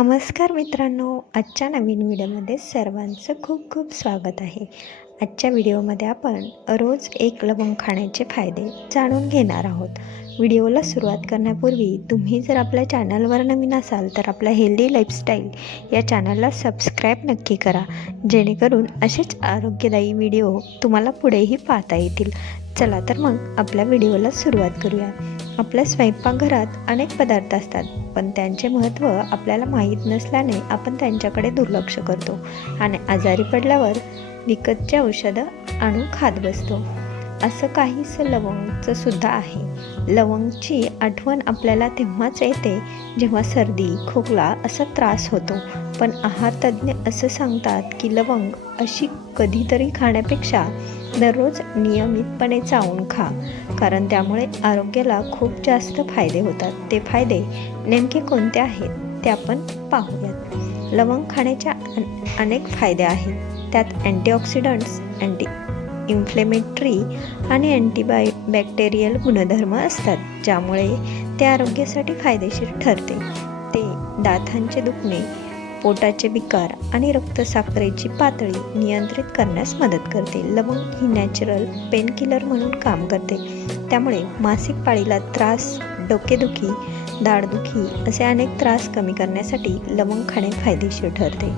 नमस्कार मित्रांनो आजच्या नवीन व्हिडिओमध्ये सर्वांचं खूप खूप स्वागत आहे. आजच्या व्हिडिओमध्ये आपण रोज एक लवंग खाण्याचे फायदे जाणून घेणार आहोत. व्हिडिओला सुरुवात करण्यापूर्वी तुम्ही जर आपल्या चॅनलवर नवीन असाल तर आपल्या हेल्दी लाईफस्टाईल या चॅनलला सबस्क्राईब नक्की करा. जेणेकरून असेच आरोग्यदायी व्हिडिओ तुम्हाला पुढेही पाहता येतील. चला तर मग आपल्या व्हिडिओला सुरुवात करूया. आपल्या स्वयंपाकघरात अनेक पदार्थ असतात पण त्यांचे महत्त्व आपल्याला माहीत नसल्याने आपण त्यांच्याकडे दुर्लक्ष करतो आणि आजारी पडल्यावर विकतचे औषधं आणून खात बसतो. असं काहीसं लवंगचं सुद्धा आहे. लवंगची आठवण आपल्याला तेव्हाच येते जेव्हा सर्दी खोकला असा त्रास होतो. पण आहारतज्ज्ञ असं सांगतात की लवंग अशी कधीतरी खाण्यापेक्षा दररोज नियमितपणे चावून खा कारण त्यामुळे आरोग्याला खूप जास्त फायदे होतात. ते फायदे नेमके कोणते आहेत ते आपण पाहूयात. लवंग खाण्याच्या अनेक फायदे आहेत. त्यात अँटीऑक्सिडंट्स अँटी इन्फ्लेमेटरी आणि अँटीबाय बॅक्टेरियल गुणधर्म असतात ज्यामुळे ते आरोग्यासाठी फायदेशीर ठरते. ते दातांचे दुखणे पोटाचे विकार आणि रक्तसाखरेची पातळी नियंत्रित करण्यास मदत करते. लवंग ही नॅचरल पेनकिलर म्हणून काम करते. त्यामुळे मासिक पाळीला त्रास डोकेदुखी दाढदुखी असे अनेक त्रास कमी करण्यासाठी लवंग खाणे फायदेशीर ठरते.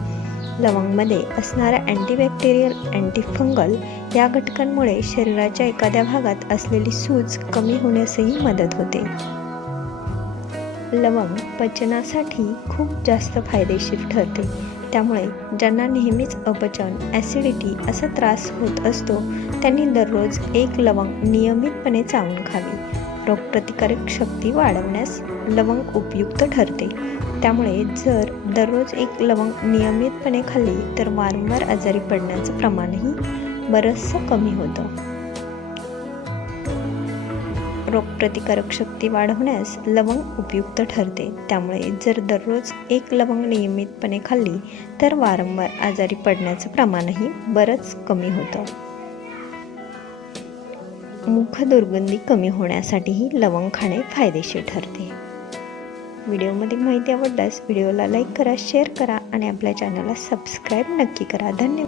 लवंगमध्ये असणाऱ्या अँटीबॅक्टेरियल अँटीफंगल या घटकांमुळे शरीराच्या एखाद्या भागात असलेली सूज कमी होण्यासही मदत होते. लवंग पचनासाठी खूप जास्त फायदेशीर ठरते. त्यामुळे ज्यांना नेहमीच अपचन ॲसिडिटी असा त्रास होत असतो त्यांनी दररोज एक लवंग नियमितपणे चावून खावी रोगप्रतिकारक शक्ती वाढवण्यास लवंग उपयुक्त ठरते. त्यामुळे जर दररोज एक लवंग नियमितपणे खाल्ली तर वारंवार आजारी पडण्याचं प्रमाणही बरंचसं कमी होतं. रोगप्रतिकारक शक्ती वाढवण्यास लवंग उपयुक्त ठरते. त्यामुळे जर दररोज एक लवंग नियमितपणे खाल्ली तर वारंवार आजारी पडण्याचं प्रमाणही बरंच कमी होतं. मुख दुर्गंधी कमी होण्यासाठीही लवंग खाणे फायदेशीर ठरते. व्हिडिओमध्ये माहिती आवडल्यास व्हिडिओला लाईक करा शेअर करा आणि आपल्या चॅनलला सबस्क्राईब नक्की करा. धन्यवाद.